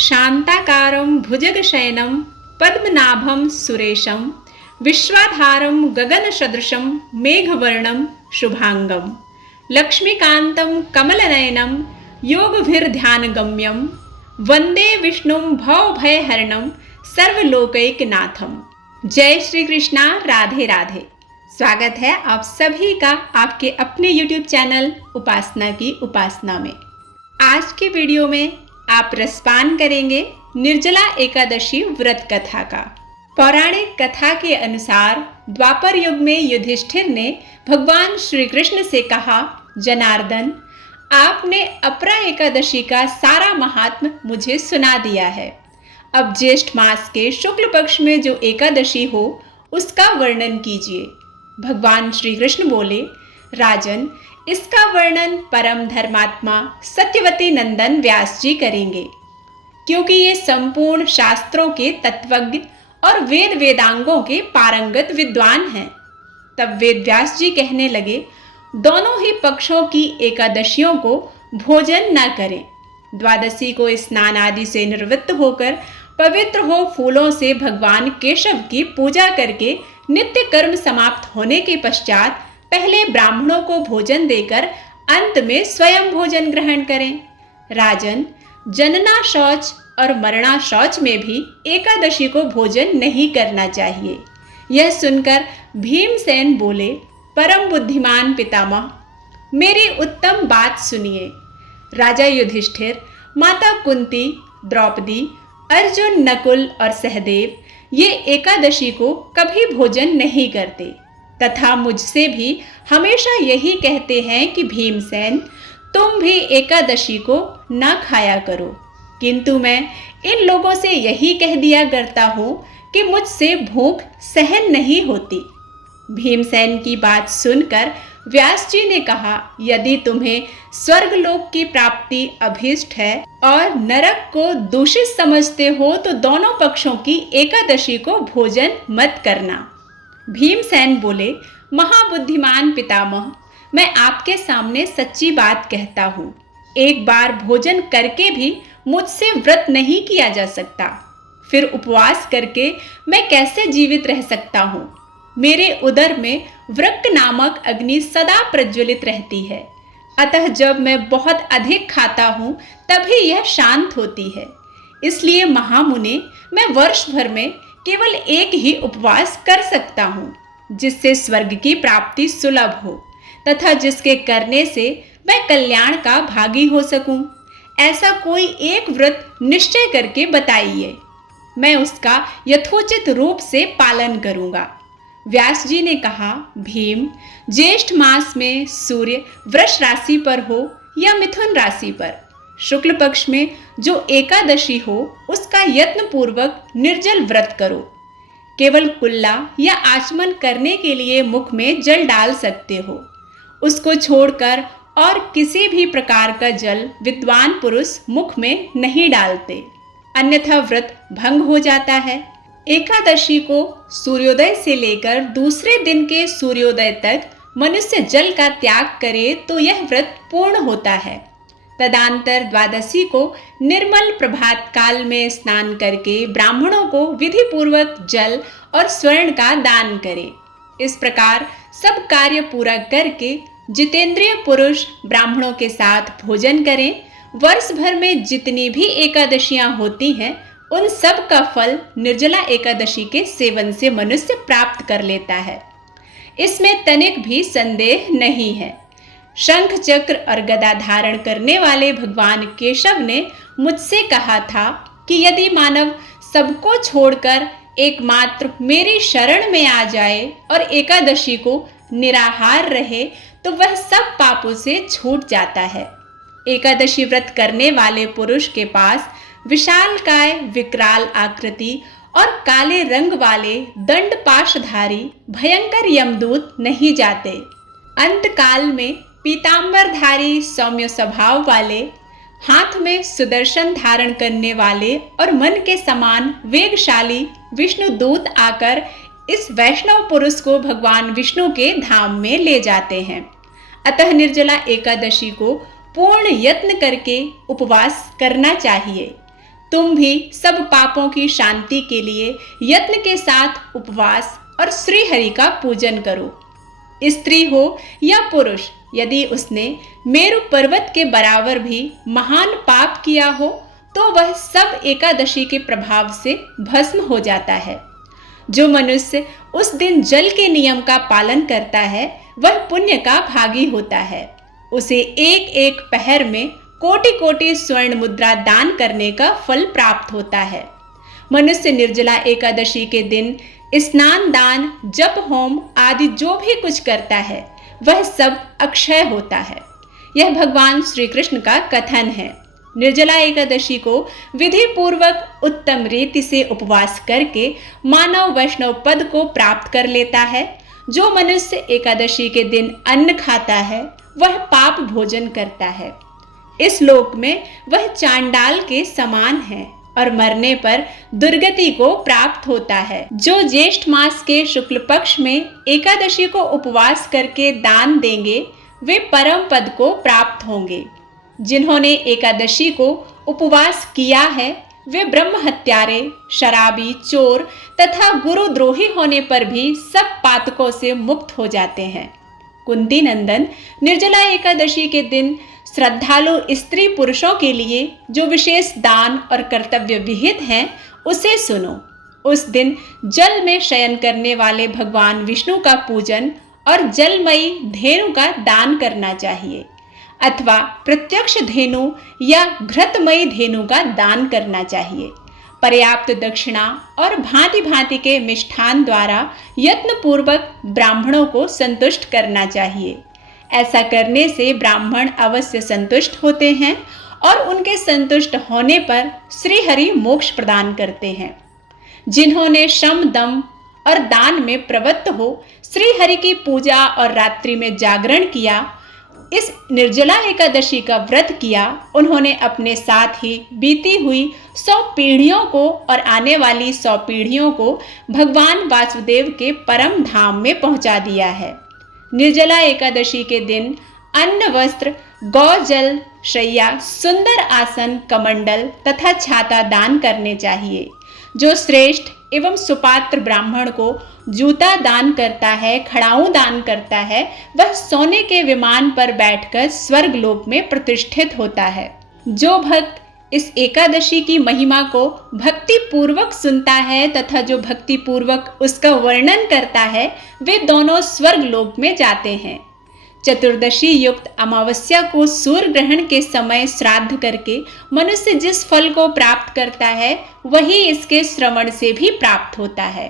शांताकारं भुजगशयनं पद्मनाभं सुरेशं विश्वाधारं गगनसदृशं मेघवर्णं शुभांगं लक्ष्मीकान्तं कमलनयनं योगभिर्ध्यानगम्यं वंदे विष्णुं भवभयहरणं सर्वलोकैकनाथम। जय श्री कृष्णा, राधे राधे। स्वागत है आप सभी का आपके अपने YouTube चैनल उपासना की उपासना में। आज के वीडियो में आप रसपान करेंगे निर्जला एकादशी व्रत कथा का। पौराणिक कथा के अनुसार द्वापर युग में युधिष्ठिर ने भगवान श्री कृष्ण से कहा, जनार्दन, आपने अपरा एकादशी का सारा महात्म्य मुझे सुना दिया है। अब ज्येष्ठ मास के शुक्ल पक्ष में जो एकादशी हो उसका वर्णन कीजिए। भगवान श्री कृष्ण बोले, राजन, इसका वर्णन परम धर्मात्मा सत्यवती नंदन व्यास जी करेंगे, क्योंकि ये संपूर्ण शास्त्रों के तत्वज्ञ और वेद वेदांगों के पारंगत विद्वान हैं। तब वेद व्यास जी कहने लगे, दोनों ही पक्षों की एकादशियों को भोजन न करें। द्वादशी को स्नान आदि से निवृत्त होकर पवित्र हो फूलों से भगवान केशव की पूजा करके नित्य कर्म समाप्त होने के पश्चात पहले ब्राह्मणों को भोजन देकर अंत में स्वयं भोजन ग्रहण करें। राजन, जनना शौच और मरणा शौच में भी एकादशी को भोजन नहीं करना चाहिए। यह सुनकर भीमसेन बोले, परम बुद्धिमान पितामह, मेरी उत्तम बात सुनिए। राजा युधिष्ठिर, माता कुंती, द्रौपदी, अर्जुन, नकुल और सहदेव ये एकादशी को कभी भोजन नहीं करते तथा मुझसे भी हमेशा यही कहते हैं कि भीमसेन, तुम भी एकादशी को न खाया करो। किंतु मैं इन लोगों से यही कह दिया करता हूँ कि मुझसे भूख सहन नहीं होती। भीमसेन की बात सुनकर व्यास जी ने कहा, यदि तुम्हें स्वर्गलोक की प्राप्ति अभीष्ट है और नरक को दूषित समझते हो तो दोनों पक्षों की एकादशी को भोजन मत करना। भीमसेन बोले, महाबुद्धिमान पितामह, मैं आपके सामने सच्ची बात कहता हूँ। एक बार भोजन करके भी मुझसे व्रत नहीं किया जा सकता, फिर उपवास करके मैं कैसे जीवित रह सकता हूँ। मेरे उदर में वृक्क नामक अग्नि सदा प्रज्वलित रहती है, अतः जब मैं बहुत अधिक खाता हूँ तभी यह शांत होती है। इसलिए महामुने, मैं वर्ष भर में केवल एक ही उपवास कर सकता हूँ, जिससे स्वर्ग की प्राप्ति सुलभ हो तथा जिसके करने से मैं कल्याण का भागी हो सकूं। ऐसा कोई एक व्रत निश्चय करके बताइए, मैं उसका यथोचित रूप से पालन करूंगा। व्यास जी ने कहा, भीम, ज्येष्ठ मास में सूर्य वृष राशि पर हो या मिथुन राशि पर शुक्ल पक्ष में जो एकादशी हो उसका यत्न पूर्वक निर्जल व्रत करो। केवल कुल्ला या आचमन करने के लिए मुख में जल डाल सकते हो। उसको छोड़कर और किसी भी प्रकार का जल विद्वान पुरुष मुख में नहीं डालते, अन्यथा व्रत भंग हो जाता है। एकादशी को सूर्योदय से लेकर दूसरे दिन के सूर्योदय तक मनुष्य जल का त्याग करे तो यह व्रत पूर्ण होता है। तदंतर द्वादशी को निर्मल प्रभात काल में स्नान करके ब्राह्मणों को विधि पूर्वक जल और स्वर्ण का दान करे। इस प्रकार सब कार्य पूरा करके जितेंद्रिय पुरुष ब्राह्मणों के साथ भोजन करें। वर्ष भर में जितनी भी एकादशियां होती हैं उन सब का फल निर्जला एकादशी के सेवन से मनुष्य प्राप्त कर लेता है, इसमें तनिक भी संदेह नहीं है। शंख चक्र और गदा धारण करने वाले भगवान केशव ने मुझसे कहा था कि यदि मानव सबको छोड़कर एकमात्र मेरी शरण में आ जाए और एकादशी को निराहार रहे तो वह सब पापों से छूट जाता है। एकादशी व्रत करने वाले पुरुष के पास विशालकाय, विकराल आकृति और काले रंग वाले दंड पाशधारी भयंकर यमदूत नहीं जाते। अंत काल में पीतांबरधारी सौम्य स्वभाव वाले, हाथ में सुदर्शन धारण करने वाले और मन के समान वेगशाली विष्णु दूत आकर इस वैष्णव पुरुष को भगवान विष्णु के धाम में ले जाते हैं। अतः निर्जला एकादशी को पूर्ण यत्न करके उपवास करना चाहिए। तुम भी सब पापों की शांति के लिए यत्न के साथ उपवास और श्री हरि का पूजन करो। स्त्री हो या पुरुष, यदि उसने मेरु पर्वत के बराबर भी महान पाप किया हो तो वह सब एकादशी के प्रभाव से भस्म हो जाता है। जो मनुष्य उस दिन जल के नियम का पालन करता है वह पुण्य का भागी होता है। उसे एक एक पहर में कोटि कोटि स्वर्ण मुद्रा दान करने का फल प्राप्त होता है। मनुष्य निर्जला एकादशी के दिन स्नान, दान, जप, होम आदि जो भी कुछ करता है वह सब अक्षय होता है। यह भगवान श्री कृष्ण का कथन है। निर्जला एकादशी को विधि पूर्वक उत्तम रीति से उपवास करके मानव वैष्णव पद को प्राप्त कर लेता है। जो मनुष्य एकादशी के दिन अन्न खाता है वह पाप भोजन करता है। इस लोक में वह चांडाल के समान है और मरने पर दुर्गति को प्राप्त होता है। जो ज्येष्ठ मास के शुक्ल पक्ष में एकादशी को उपवास करके दान देंगे वे परम पद को प्राप्त होंगे। जिन्होंने एकादशी को उपवास किया है वे ब्रह्म हत्यारे, शराबी, चोर तथा गुरुद्रोही होने पर भी सब पातकों से मुक्त हो जाते हैं। कुंती नंदन, निर्जला एकादशी के दिन श्रद्धालु स्त्री पुरुषों के लिए जो विशेष दान और कर्तव्य विहित हैं उसे सुनो। उस दिन जल में शयन करने वाले भगवान विष्णु का पूजन और जलमयी धेनु का दान करना चाहिए अथवा प्रत्यक्ष धेनु या घृतमयी धेनु का दान करना चाहिए। पर्याप्त दक्षिणा और भांति भांति के मिष्ठान द्वारा यत्न पूर्वक ब्राह्मणों को संतुष्ट करना चाहिए। ऐसा करने से ब्राह्मण अवश्य संतुष्ट होते हैं और उनके संतुष्ट होने पर श्री हरि मोक्ष प्रदान करते हैं। जिन्होंने श्रम, दम और दान में प्रवृत्त हो श्री हरि की पूजा और रात्रि में जागरण किया, इस निर्जला एकादशी का व्रत किया, उन्होंने अपने साथ ही बीती हुई 100 पीढ़ियों को और आने वाली 100 पीढ़ियों को भगवान वासुदेव के परम धाम में पहुंचा दिया है। निर्जला एकादशी के दिन अन्न, वस्त्र, गौ जल, शैया, सुंदर आसन, कमंडल तथा छाता दान करने चाहिए। जो श्रेष्ठ एवं सुपात्र ब्राह्मण को जूता दान करता है, खड़ाऊ दान करता है, वह सोने के विमान पर बैठकर स्वर्ग लोक में प्रतिष्ठित होता है। जो भक्त इस एकादशी की महिमा को भक्ति पूर्वक सुनता है तथा जो भक्ति पूर्वक उसका वर्णन करता है वे दोनों स्वर्ग लोक में जाते हैं। चतुर्दशी युक्त अमावस्या को सूर्य ग्रहण के समय श्राद्ध करके मनुष्य जिस फल को प्राप्त करता है वही इसके श्रवण से भी प्राप्त होता है।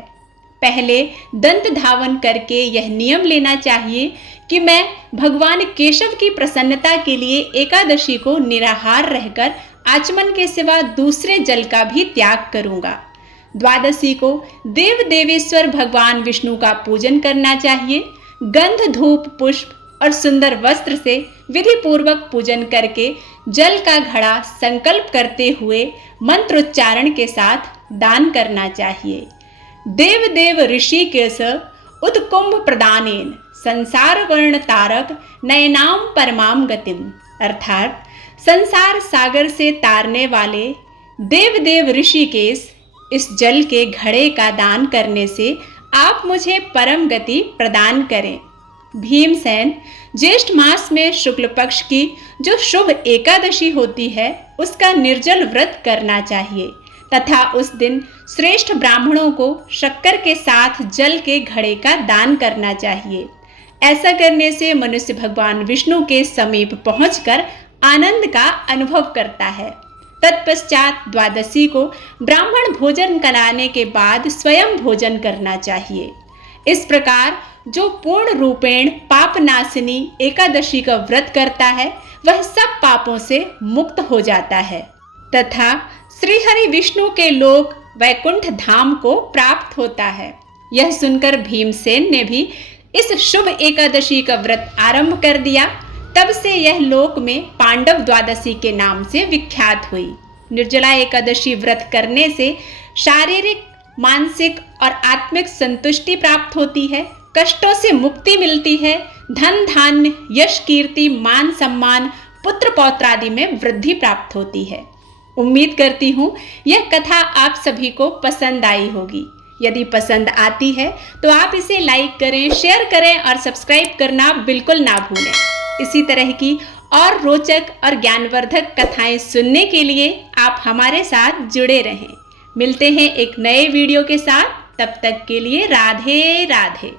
पहले दंत धावन करके यह नियम लेना चाहिए कि मैं भगवान केशव की प्रसन्नता के लिए एकादशी को निराहार रहकर आचमन के सिवा दूसरे जल का भी त्याग करूंगा। द्वादशी को देव देवेश्वर भगवान विष्णु का पूजन करना चाहिए। गंध, धूप, पुष्प और सुंदर वस्त्र से विधि पूर्वक पूजन करके जल का घड़ा संकल्प करते हुए मंत्रोच्चारण के साथ दान करना चाहिए। देव देव ऋषिकेश उत्कुंभ प्रदानेन संसार वर्ण तारक नयनाम परमाम गतिम, अर्थात संसार सागर से तारने वाले देव देव ऋषिकेश इस जल के घड़े का दान करने से आप मुझे परम गति प्रदान करें। भीमसेन, ज्येष्ठ मास में शुक्ल पक्ष की जो शुभ एकादशी होती है उसका निर्जल व्रत करना चाहिए तथा उस दिन श्रेष्ठ ब्राह्मणों को शक्कर के साथ जल के घड़े का दान करना चाहिए। ऐसा करने से मनुष्य भगवान विष्णु के समीप पहुंचकर आनंद का अनुभव करता है। तत्पश्चात द्वादशी को ब्राह्मण भोजन कराने के बाद स्वयं भोजन करना चाहिए। इस प्रकार जो पूर्ण रूपेण पाप नाशिनी एकादशी का व्रत करता है वह सब पापों से मुक्त हो जाता है तथा श्री हरि विष्णु के लोक वैकुंठ धाम को प्राप्त होता है। यह सुनकर भीमसेन ने भी इस शुभ एकादशी का व्रत आरंभ कर दिया। तब से यह लोक में पांडव द्वादशी के नाम से विख्यात हुई। निर्जला एकादशी व्रत करने से शारीरिक, मानसिक और आत्मिक संतुष्टि प्राप्त होती है, कष्टों से मुक्ति मिलती है, धन धान्य, यश, कीर्ति, मान सम्मान, पुत्र पौत्र आदि में वृद्धि प्राप्त होती है। उम्मीद करती हूँ यह कथा आप सभी को पसंद आई होगी। यदि पसंद आती है तो आप इसे लाइक करें, शेयर करें और सब्सक्राइब करना बिल्कुल ना भूलें। इसी तरह की और रोचक और ज्ञानवर्धक कथाएं सुनने के लिए आप हमारे साथ जुड़े रहें। मिलते हैं एक नए वीडियो के साथ, तब तक के लिए राधे राधे।